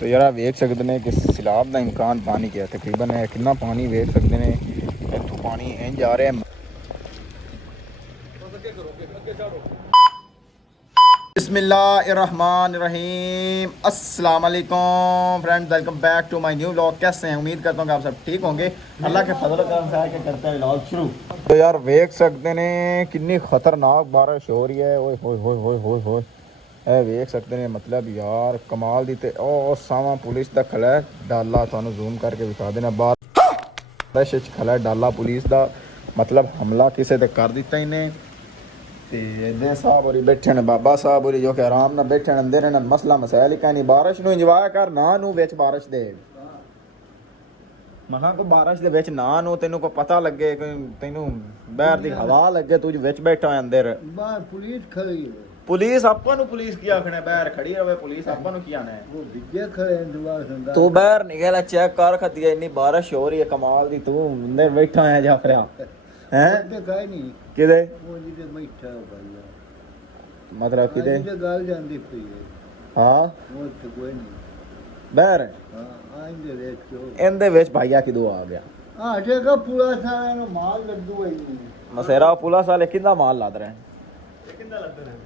तो यार वेख सकते हैं कि सैलाब का इम्कान पानी क्या तकरीबन है कितना पानी वेख सकते हैं इतों पानी इंज जा रहा है। बिस्मिल्लाहिर्रहमानिर्रहीम अस्सलाम वालेकुम friends, welcome back to my new vlog. कैसे हैं? उम्मीद करता हूँ कि आप सब ठीक होंगे। अल्लाह के फजल करम से आके करते हैं व्लॉग शुरू। तो यार वेख सकते हैं कितनी खतरनाक बारिश हो रही है। ओए होए होए होए होए होए ਇਹ ਵੇਖ ਸਕਦੇ ਨੇ मतलब यार कमाल दी। ਤੇ ਉਹ ਸਾਵਾਂ ਪੁਲਿਸ ਦਾ ਖਲਾ ਹੈ ਡਾਲਾ, ਤੁਹਾਨੂੰ ਜ਼ੂਮ ਕਰਕੇ ਵਿਖਾ ਦੇਣਾ। ਬਾਰਿਸ਼ ਵਿੱਚ ਖਲਾ ਡਾਲਾ ਪੁਲਿਸ ਦਾ, मतलब हमला ਕਿਸੇ ਤੇ ਕਰ ਦਿੱਤਾ ਇਹਨੇ। ਤੇ ਇਹਦੇ ਸਾਹਿਬ ਹੋਰੀ ਬੈਠੇ ਨੇ, ਬਾਬਾ ਸਾਹਿਬ ਹੋਰੀ ਜੋ ਕਿ ਆਰਾਮ ਨਾਲ ਬੈਠੇ ਨੇ ਅੰਦਰ। ਇਹਨਾਂ ਮਸਲਾ ਮਸਾਇਲ ਹੀ ਕਹਿੰਦੀ ਬਾਰਿਸ਼ ਨੂੰ ਇੰਜੋਏ ਕਰ, ਨਾ ਨੂੰ ਵਿੱਚ ਬਾਰਿਸ਼ ਦੇ ਮਹਾਂ ਕੋ ਬਾਰਿਸ਼ ਦੇ ਵਿੱਚ ਨਾ ਨੂੰ ਤੈਨੂੰ ਕੋ ਪਤਾ ਲੱਗੇ, ਤੈਨੂੰ ਬਾਹਰ ਦੀ ਹਵਾ ਲੱਗੇ, ਤੂੰ ਵਿੱਚ ਬੈਠਾ ਅੰਦਰ। ਬਾਹਰ ਪੁਲਿਸ ਖੜੀ ਹੈ। पुलिस आपको पुलिस की आखने बाहर खड़ी रहे, पुलिस आपको की आना है। वो विजय खड़े हैं दुआ संदा। तू बाहर निकल चेक कर खती है, इतनी बारिश हो रही है कमाल दी, तू अंदर बैठा है जाफरिया हैं ते काई नहीं किदे वो जिते बैठा भाई, मतलब किदे ते गाल जांदी पई है। हां वो ते कोई नहीं बाहर हां आंदे देख क्यों इंदे विच भाईया किदो आ गया। हां जेका पूरा सारा नो माल लड्डू है। मसेरा पुलिस वाले किंदा माल लाद रहे हैं, किंदा लाद रहे हैं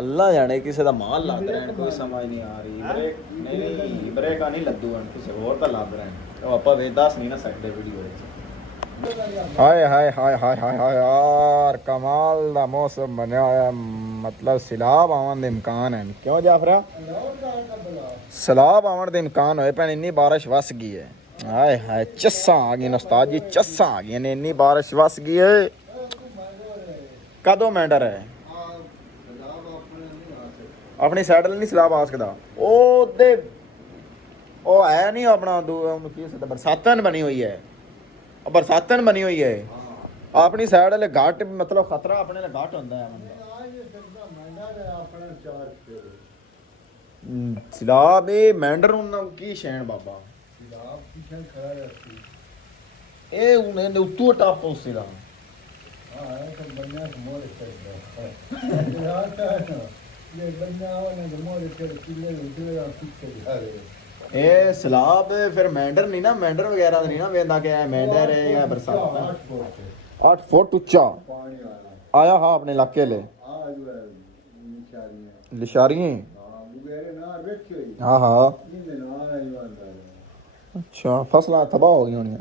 अल्लाह जाने, किसी का माल लाद रहे हैं, कोई समझ नहीं आ रही। ब्रेक नहीं ब्रेक नहीं लद्दू हैं, किसी और का लाद रहे हैं। तो आप वे दस नहीं ना सकते वीडियो। हाय हाय हाय हाय हाय हाय यार कमाल दा मौसम बनया है, मतलब सैलाब आवन दे इम्कान है। क्यों जाफरा सैलाब आवन दे इम्कान होए पैन, इन्नी बारिश वस गई है। हाय हाय चस्सा आ गई उस्ताद जी, चस्सा आ गई ने, इन्नी बारिश वस गई है। कदों मैंडर है अपनी साइड नहीं सैलाब आ सकता। ओ है नहीं अपना बरसातन बनी हुई है, बरसातन बनी हुई है अपनी साइड वाले घाट, मतलब खतरा अपने लिए घाट होता है। सैलाब मैंडर की शैन बाबा ए उत्तू टप उसका ये सैलाब फिर मैंडर नहीं ना, मैंडर वगैरह नहीं ना वेंदा कि मैंडर है या बरसात। 8 फुट ऊंचा आया हाँ अपने इलाके ले लिशारियां। हाँ हाँ अच्छा फसला तबाह हो गई होनी।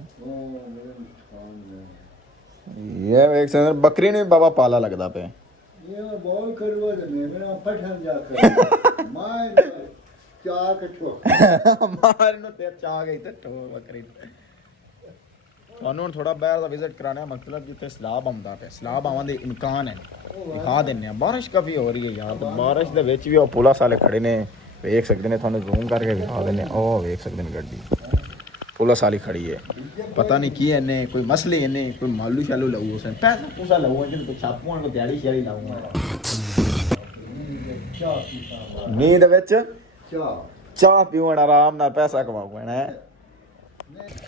ये एक बकरी ने बाबा पाला लगता पे ये बहुत करवा दे मेरा पठन जाकर मार चाक ठो मार नो ते चाक गई ते ठो बकरी ਤੁਹਾਨੂੰ ਥੋੜਾ ਬਾਹਰ ਦਾ ਵਿਜ਼ਿਟ ਕਰਾਣਾ ਹੈ, मतलब ਜਿੱਥੇ ਸਲਾਬ ਆਉਂਦਾ ਪਿਆ, ਸਲਾਬ ਆਉਣ ਦੇ ਇਮਕਾਨ ਹੈ, ਦਿਖਾ ਦਿੰਨੇ ਆ। ਬਾਰਿਸ਼ ਕਾਫੀ ਹੋ ਰਹੀ ਹੈ ਯਾਰ, ਤੇ ਬਾਰਿਸ਼ ਦੇ ਵਿੱਚ ਵੀ ਉਹ ਪੁਲਿਸ ਵਾਲੇ ਖੜੇ ਨੇ, ਵੇਖ ਸਕਦੇ ਨੇ, ਤੁਹਾਨੂੰ ਜ਼ੂਮ ਕਰਕੇ ਦਿਖਾ ਦਿੰਨੇ ਆ। ਉਹ ਵੇਖ ਸਕਦੇ ਨੇ ਗੱਡੀ पुलिस वाली खड़ी है, पता नहीं की है कोई मसले इन्हें कोई मालू शालू लाऊ उसने पैसा पूसा लाऊ तो छापूं को दिहाड़ी शाड़ी लाऊ नींद विच चाह पीवन आराम नाल पैसा कमाऊ है।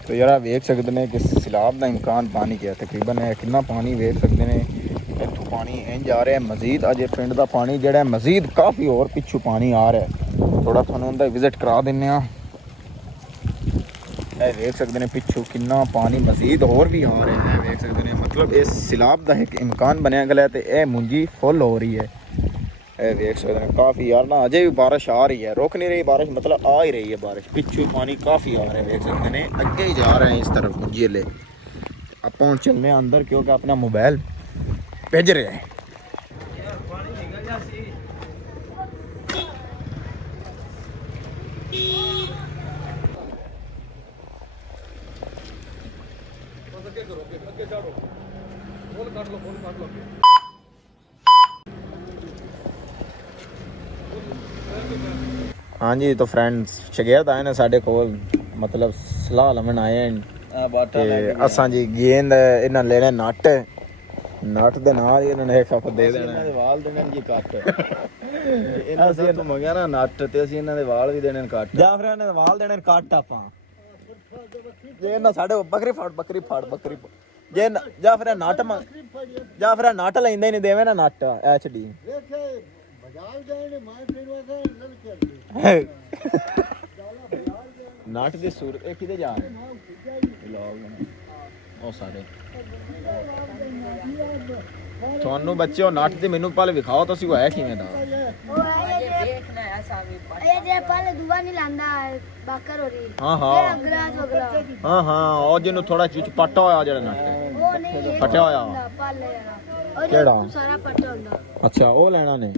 तो यार वेख सकते हैं कि सैलाब का इम्कान पानी क्या तकरीबन है, कितना पानी वेख सकते हैं इतों पानी इंज आ रहा है। मजीद अजे पिंड का पानी जोड़ा मजीद काफ़ी और पिछू पानी आ रहा है, थोड़ा थानू उनका विजिट करा दें। देख सकते हैं पिछू कितना पानी मजीद और भी आ रहा है, देख सकते हैं, मतलब इस सैलाब का एक इम्कान बनया गया है। तो यह मुंजी फुल हो रही है, ये देख सकते हैं काफ़ी यार ना, अजय भी बारिश आ रही है, रुक नहीं रही बारिश, मतलब आ ही रही है बारिश। पिछू पानी काफ़ी आ रहा है, देख सकते हैं अगे ही जा रहे हैं इस तरफ मुंजी ले। आप चलने अंदर क्योंकि अपना मोबाइल भेज रहे हैं। हाँ जी, तो फ्रेंड्स शगैरत आए ने साढ़े कोल, मतलब सलाह लमन आए हैं असा जी गेंद इन्हें लेने नट नट दे नाल इन्होंने एक हफ्ता दे देना है, वाल देने जी कट इन्हां से तो मंगया ना नट ते असि इन्हां दे वाल भी देने कट या फिर इन्हां दे वाल देने कट। आपां जे इन्हां साढ़े बकरी फाड़ ਜੇ ਜਾਂ ਫਿਰ ਨਟ ਜਾਂ ਫਿਰ ਨਟ ਲੈਂਦਾ ਹੀ ਨਹੀਂ ਦੇਵੇਂ ਨਾ ਨਟ ਐਚਡੀ ਵੇਖੇ ਬਾਜ਼ਾਰ ਗਏ ਨੇ ਮਾਂ ਫਿਰ ਵਸੇ ਲੜ ਕੇ ਨਟ ਦੀ ਸੂਰਤ ਇਹ ਕਿਤੇ ਜਾ ਵਲੌਗ ਉਹ ਸਾਡੇ ਤੁਹਾਨੂੰ ਬੱਚਿਓ ਨਟ ਦੀ ਮੈਨੂੰ ਪਹਿਲੇ ਵਿਖਾਓ ਤੁਸੀਂ ਉਹ ਹੈ ਕਿਵੇਂ ਦਾ ਇਹ ਜੇ ਪਹਿਲੇ ਦੁਆ ਨਹੀਂ ਲਾਂਦਾ ਬਾਕਰ ਹੋ ਰਹੀ ਹਾਂ ਇਹ ਅਗਲਾ ਜੋ ਅਗਲਾ ਹਾਂ ਹਾਂ ਉਹ ਜਿਹਨੂੰ ਥੋੜਾ ਚੀਚ ਪੱਟਾ ਹੋਇਆ ਜਿਹੜਾ ਨਟ ਉਹ ਨਹੀਂ ਇਹ ਫਟਿਆ ਹੋਇਆ। ਹੁੰਦਾ ਪਾਲੇ ਵਾਲਾ ਕਿਹੜਾ? ਸਾਰਾ ਪੱਟਾ ਹੁੰਦਾ ਅੱਛਾ ਉਹ ਲੈਣਾ ਨੇ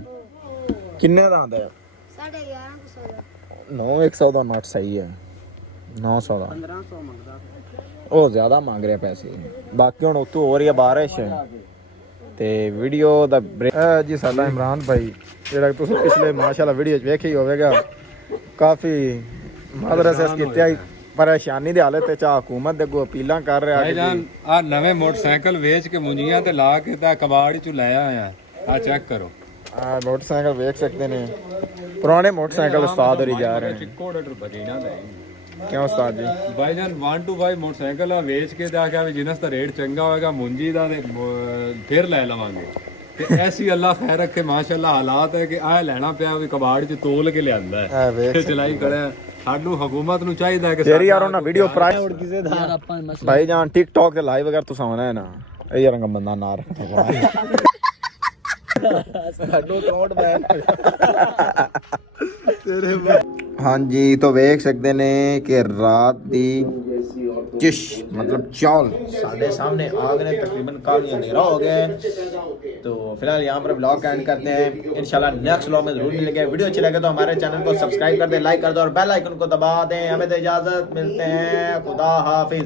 ਕਿੰਨੇ ਦਾ ਆਂਦਾ 1150 ਦਾ 900 ਦਾ ਨਟ ਸਹੀ ਹੈ 900 ਦਾ 1500 ਮੰਗਦਾ ਉਹ ਜ਼ਿਆਦਾ ਮੰਗ ਰਿਹਾ ਪੈਸੇ ਬਾਕੀ ਹੁਣ ਉਤੋਂ ਹੋ ਰਹੀ ਹੈ ਬਾਰਿਸ਼ ਤੇ ਵੀਡੀਓ ਦਾ ਜੀ ਸਾਡਾ ਇਮਰਾਨ ਭਾਈ ਜਿਹੜਾ ਤੁਸੀਂ ਪਿਛਲੇ ਮਾਸ਼ਾਅੱਲਾ ਵੀਡੀਓ 'ਚ ਵੇਖਿਆ ਹੀ ਹੋਵੇਗਾ ਕਾਫੀ ਮਦਰਸੇ ਕੀਤਿਆ ਪਰੇਸ਼ਾਨੀ ਦੇ ਹਾਲਤ ਤੇ ਚਾ ਹਕੂਮਤ ਦੇ ਅੱਗੋਂ ਅਪੀਲਾਂ ਕਰ ਰਿਹਾ ਭਾਈਜਾਨ ਆ ਨਵੇਂ ਮੋਟਰਸਾਈਕਲ ਵੇਚ ਕੇ ਮੁੰਜੀਆਂ ਤੇ ਲਾ ਕੇ ਤਾਂ ਕਬਾੜ ਚ ਲਾਇਆ ਆ ਆ ਚੈੱਕ ਕਰੋ ਆ ਮੋਟਰਸਾਈਕਲ ਵੇਖ ਸਕਦੇ ਨੇ ਪੁਰਾਣੇ ਮੋਟਰਸਾਈਕਲ ਉਸਤਾਦ ਹੋਰੀ ਜਾ ਰਹੇ ਨੇ ਕੋਡਰ ਬਜੇ ਨਾ ਲੈ ਕਿਉਂ ਉਸਤਾਦ ਜੀ ਭਾਈਜਾਨ 1 to 5 ਮੋਟਰਸਾਈਕਲ ਆ ਵੇਚ ਕੇ ਤੇ ਆਖਿਆ ਵੀ ਜਿਨਸ ਦਾ ਰੇਟ ਚੰਗਾ ਹੋਏਗਾ ਮੁੰਜੀ ਦਾ ਤੇ ਫਿਰ ਲੈ ਲਵਾਂਗੇ ਤੇ ਐਸੀ ਅੱਲਾ ਖੈਰ ਰੱਖੇ ਮਾਸ਼ਾਅੱਲਾ ਹਾਲਾਤ ਹੈ ਕਿ ਆ ਲੈਣਾ ਪਿਆ ਵੀ ਕਬਾੜ ਚ ਤੋਲ ਕੇ ਲਿਆਂਦਾ ਹੈ ਇਹ ਵੇਖ ਤੇ ਚਲਾਈ ਖੜਿਆ ਸਾਨੂੰ ਹਕੂਮਤ ਨੂੰ ਚਾਹੀਦਾ ਹੈ ਕਿ ਤੇਰੀ ਯਾਰ ਉਹਨਾਂ ਵੀਡੀਓ ਪ੍ਰਾਈਸ ਕਿਸੇ ਦਾ ਭਾਈ ਜਾਨ ਟਿਕਟੌਕ ਤੇ ਲਾਈਵ ਅਗਰ ਤੁਸੀਂ ਆਉਣਾ ਹੈ ਨਾ ਇਹ ਯਾਰ ਬੰਦਾ ਨਾ ਰੱਖਣਾ ਸਾਡੋ ਅਕਾਊਂਟ ਬੈਨ ਤੇਰੇ ਹਾਂਜੀ तो ਵੇਖ ਸਕਦੇ ਨੇ ਕਿ ਰਾਤ ਦੀ डिश मतलब चावल साढ़े सामने आ गए तकरीबन काफी अंधेरा हो गया है तो फिलहाल यहाँ पर ब्लॉग एंड करते हैं इंशाल्लाह नेक्स्ट ब्लॉग में जरूर मिलेंगे वीडियो अच्छी लगे तो हमारे चैनल को सब्सक्राइब कर दे लाइक कर दो और बेल आइकन को दबा दें हमें तो इजाजत मिलते हैं खुदा हाफिज।